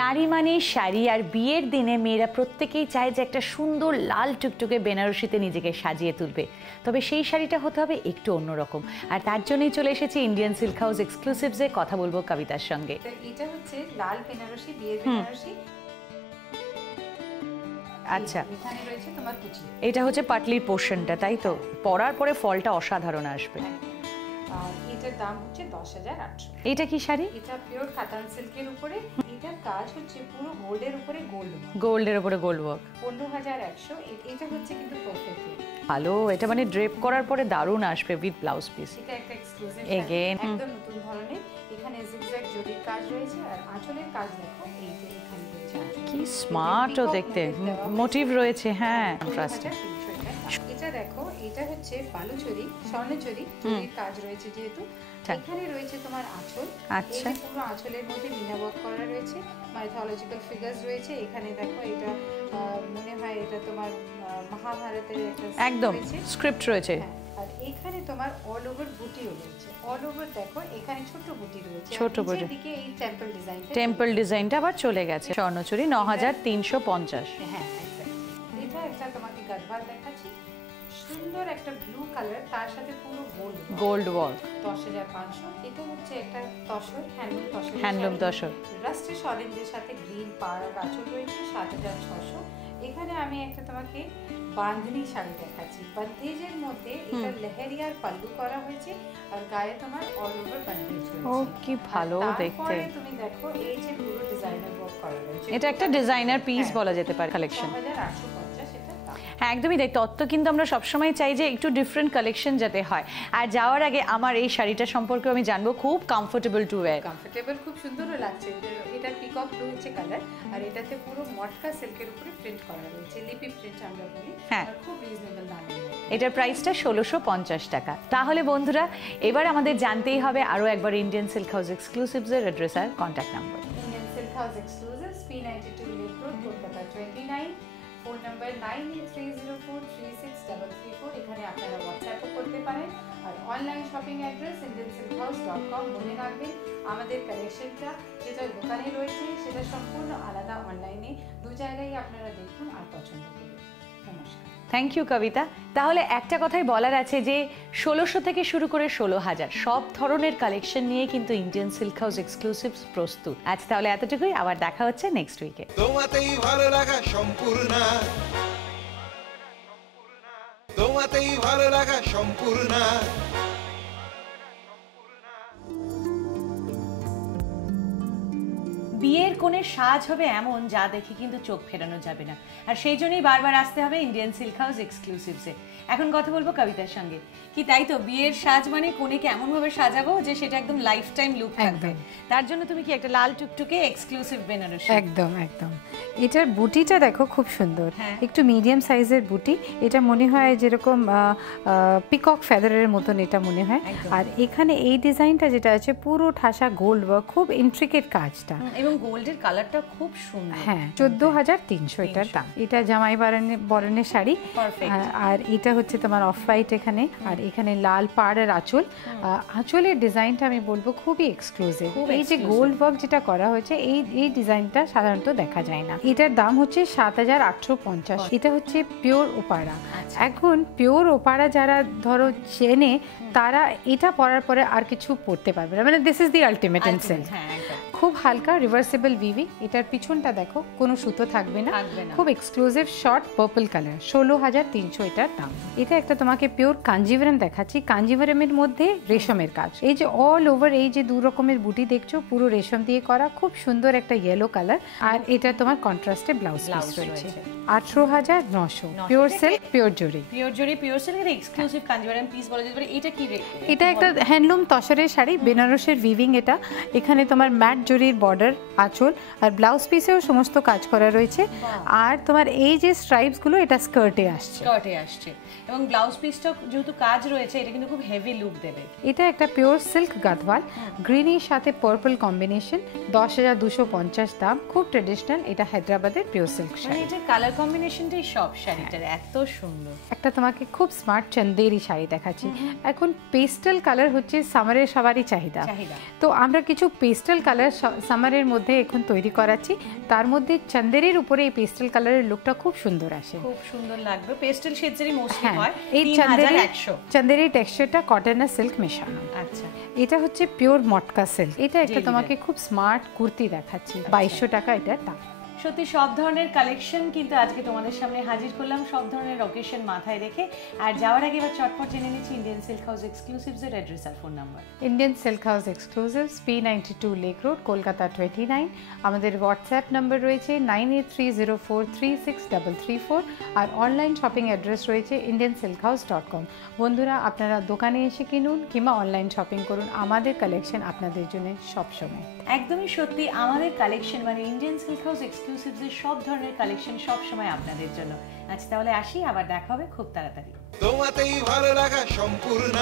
নারী মানে শাড়ি, আর বিয়ের দিনে মেয়েরা প্রত্যেকেই চায় যে একটা সুন্দর লাল টুকটুকে বেনারসিতে নিজেকে সাজিয়ে তুলবে। তবে সেই শাড়িটা হতে হবে একটু অন্যরকম, আর তার জন্যই চলে এসেছি ইন্ডিয়ান সিল্ক হাউস এক্সক্লুসিভসে কথা বলবো কবিতার সঙ্গে। এটা হচ্ছে লাল বেনারসি, বিয়ের বেনারসি। আচ্ছা, এখানে রয়েছে তোমার কুচি। এটা হচ্ছে পাটলির পোর্শনটা, তাই তো? পরার পরে ফলটা অসাধারণ আসবে। আর এটার দাম হচ্ছে 10,800। এটা কি শাড়ি? এটা পিওর কাতান সিল্কের উপরে। এটার কাজ হচ্ছে পুরো গোল্ডের উপরে গোল্ড, গোল্ডের উপরে গোল্ড ওয়ার্ক। 15,100। এটা হচ্ছে কিন্তু পারফেক্ট ভালো, এটা মানে ড্রেপ করার পরে দারুণ আসবে উইথ ব্লাউজ পিস। এটা একটা এক্সক্লুসিভ Again, একদম নতুন ধরনের। এখানে জিগজ্যাগ জরির কাজ রয়েছে, আর আঁচলের কাজ দেখো এই যে এখানে রয়েছে। কি স্মার্টও দেখতে, মোটিভ রয়েছে। হ্যাঁ, কন্ট্রাস্টে। এটা দেখো, এটা হচ্ছে বালুচরি, স্বর্ণচরি জরির কাজ রয়েছে যেহেতু। এখানে রয়েছে তোমার আঁচল। আচ্ছা, এই পুরো আঁচলের মধ্যে মিনা ওয়ার্ক করা রয়েছে, মাইথোলজিক্যাল ফিগারস রয়েছে। এখানে দেখো, এটা মনে হয় এটা তোমার মহাভারতের একটা একদম স্ক্রিপ্ট রয়েছে। আর এখানে তোমার অল ওভার বুটিও রয়েছে। অল ওভার দেখো, এখানে ছোট বুটি রয়েছে, ছোট বুটি। এদিকে এই টেম্পল ডিজাইনটা, টেম্পল ডিজাইনটা আবার চলে গেছে। স্বর্ণচুরি 9,350। হ্যাঁ, এটা একটা তোমাকে গাঢ় দেখাচ্ছি। সুন্দর একটা ব্লু কালার, তার সাথে পুরো গোল্ড ওয়ার্ক। 10,500। এটা হচ্ছে একটা তসর, হ্যান্ডলুম তসর। হ্যান্ডলুম তসর। রাস্টের অরেঞ্জের সাথে গ্রিন পাড় আর আঁচল রয়েছে, 7,600। এখানে আমি একটা তোমাকে বাঁধনি শাড়ি দেখাচ্ছি। বন্দেজের মধ্যে এটা লেহেরিয়ার পাল্লু করা হয়েছে, আর গায়ে তোমার অল ওভার বন্দেজ রয়েছে। ও কি ভালো দেখতে। তুমি দেখো, এই যে পুরো ডিজাইনার ওয়ার্ক করা রয়েছে। এটা একটা ডিজাইনার পিস বলা যেতে পারে কালেকশন। 6,850 এটা দাম। হ্যাঁ, একদমই তাই। তত্ত্ব কিন্তু আমরা সবসময় চাই যে একটু ডিফারেন্ট কালেকশন যাতে হয়। আর যাওয়ার আগে আমার এই শাড়িটা সম্পর্কে আমি জানবো। খুব কমফোর্টেবল টু ওয়্যার। কমফোর্টেবল, খুব সুন্দরও লাগছে। এটা পিকক ব্লু হচ্ছে কালার, আর এটাতে পুরো মটকা সিল্কের উপরে প্রিন্ট করা রয়েছে, লিপি প্রিন্ট আমরা বলি। হ্যাঁ, খুব রিজনেবল দামে। এটার প্রাইসটা 1,650 টাকা। তাহলে বন্ধুরা, এবার আমাদের জানতেই হবে আরও একবার ইন্ডিয়ান সিল্ক হাউস এক্সক্লুসিভসের অ্যাড্রেস আর contact number. Indian silk house exclusives, P92 lake road, Kolkata 29। Phone number 9830436334। এখানে আপনারা হোয়াটসঅ্যাপও করতে পারেন, আর অনলাইন শপিং অ্যাড্রেস indiansilkhouse.com। মনে রাখবেন, আমাদের কালেকশনটা যেটা দোকানে রয়েছে সেটা সম্পূর্ণ আলাদা। অনলাইনে দু জায়গায় আপনারা দেখুন আর পছন্দ করুন। নমস্কার। থ্যাংক ইউ কবিতা। তাহলে একটা কথাই বলার আছে যে 1,600 থেকে শুরু করে 16,000 সব ধরনের কালেকশন নিয়ে কিন্তু ইন্ডিয়ান সিল্ক হাউস এক্সক্লুসিভস প্রস্তুত। আজ তাহলে এতটুকুই, আবার দেখা হচ্ছে নেক্সট উইকে। তোমাতেই ভালো লাগা সম্পূর্ণ, তোমাতেই ভালো লাগা সম্পূর্ণ। বিয়ের কোণের সাজ হবে এমন যা দেখে কিন্তু চোখ ফেরানো যাবে না, আর সেই জন্যই বারবার আসতে হবে ইন্ডিয়ান সিল্ক হাউস এক্সক্লুসিভসে। এখন কথা বলবো কবিতার সঙ্গে। কি তাই তো, বিয়ের সাজ মানে কোণেকে এমন ভাবে সাজাবো যে সেটা একদম লাইফ টাইম লুক থাকবে। তার জন্য তুমি কি একটা লাল টুকটুকে এক্সক্লুসিভ বেনারসি। একদম। এটার বুটিটা দেখো, খুব সুন্দর। একটু মিডিয়াম সাইজের বুটি। এটা মনে হয় যেরকম পিকক ফেদারের মতন এটা মনে হয়। আর এখানে এই ডিজাইনটা যেটা আছে, পুরো ঠাসা গোল্ড ওয়ার্ক, খুব ইন্ট্রিকেট কাজটা, এবং গোল্ডের কালারটা খুব সুন্দর। হ্যাঁ, 14,300 এটার দাম। এটা জামাই বরণের শাড়ি। আর এটা হচ্ছে তোমার অফ হোয়াইট এখানে, আর এখানে লাল পাড় আর আঁচল। আঁচলের ডিজাইনটা আমি বলবো খুবই এক্সক্লুসিভ। এই যে গোল্ড ওয়ার্ক যেটা করা হয়েছে, এই ডিজাইনটা সাধারণত দেখা যায় না। এটার দাম হচ্ছে 7,850। এটা হচ্ছে পিওর ওপারা। এখন পিওর ওপারা যারা ধরো চেনে, তারা এটা পরার পরে আর কিছু পরতে পারবে না, মানে this is the ultimate in silk. খুব হালকা রিভার্সিবল উইভিং। এটার পিছনটা দেখো, কোনো সুতো থাকবে না। খুব এক্সক্লুসিভ শর্ট পার্পল কালার। 16,300 এটার দাম। এটা একটা তোমাকে পিওর কাঞ্জিভারাম দেখাচ্ছি। কাঞ্জিভারামের মধ্যে রেশমের কাজ। এই যে অল ওভার এই যে দু রকমের বুটি দেখছো, পুরো রেশম দিয়ে করা, খুব সুন্দর একটা ইয়েলো কালার। আর এটা তোমার কন্ট্রাস্টে ব্লাউজ পিস রয়েছে। 18,900 পিওর সিল্ক, পিওর জরি। পিওর সিল্ক এর এক্সক্লুসিভ কাঞ্জিভারাম পিস বলা যেতে পারে। এটা কি রে? এটা একটা হ্যান্ডলুম তসরের শাড়ি, বেনারসের উইভিং এটা। এখানে তোমার ম্যাট জরির বর্ডার, আঁচল, আর ব্লাউজ পিসেও সমস্ত কাজ করা রয়েছে। আর তোমার এই যে স্ট্রাইপস গুলো, এটা স্কার্টে আসছে। এবং ব্লাউজ পিসটা যেহেতু কাজ রয়েছে, এটা কিন্তু খুব হেভি লুক দেবে। এটা একটা পিওর সিল্ক গাদওয়াল, গ্রিনের সাথে পার্পল কম্বিনেশন। 10,250 দাম। খুব ট্রেডিশনাল। এটা হায়দ্রাবাদের পিওর সিল্ক শাড়ি। এটা কালার কম্বিনেশনটাই সব শাড়িটার এত সুন্দর। একটা তোমাকে খুব স্মার্ট চন্দেরি শাড়ি দেখাচ্ছি। এখন পেস্টেল কালার হচ্ছে সামারের সবারই চাহিদা, তো আমরা কিছু পেস্টেল কালার সামারের মধ্যে এখন তৈরি করাচ্ছি। তার মধ্যে চন্দেরের উপরে এই পেস্টেল কালারের লুকটা খুব সুন্দর আসে, খুব সুন্দর লাগবে। পেস্টেল শেডসেরই মোস্টলি হ্যাঁ, হয়। এই চন্দেরের টেক্সচারটা কটন আর সিল্ক মেশানো। আচ্ছা, এটা হচ্ছে পিওর মটকা সিল্ক। এটা একটা তোমাকে খুব স্মার্ট কুর্তি দেখাচ্ছি, 2200 টাকা এটার দাম। সত্যি সব ধরনের কালেকশন কিন্তু আজকে তোমাদের সামনে হাজির করলাম, সব ধরনের অকেশন মাথায় রেখে। আর যাওয়ার আগে এবার চটপট জেনে নিচ্ছি ইন্ডিয়ান সিল্ক হাউস এক্সক্লুসিভস এর অ্যাড্রেস আর phone number. Indian silk house exclusives, P92 lake road, Kolkata 29। আমাদের হোয়াটসঅ্যাপ নাম্বার রয়েছে 9830436334, আর অনলাইন শপিং অ্যাড্রেস রয়েছে indiansilkhouse.com। বন্ধুরা, আপনারা দোকানে এসে কিনুন কিংবা অনলাইন শপিং করুন, আমাদের কালেকশন আপনাদের জন্য সবসময়। একদমই সত্যি, আমাদের কালেকশন মানে ইন্ডিয়ান সিল্ক হাউস এক্সক্লুসিভস এর সব ধরনের কালেকশন সব সময় আপনাদের জন্য। আজ তাহলে আসি, আবার দেখা হবে খুব তাড়াতাড়ি। তোমাতেই ভালো লাগা সম্পূর্ণ।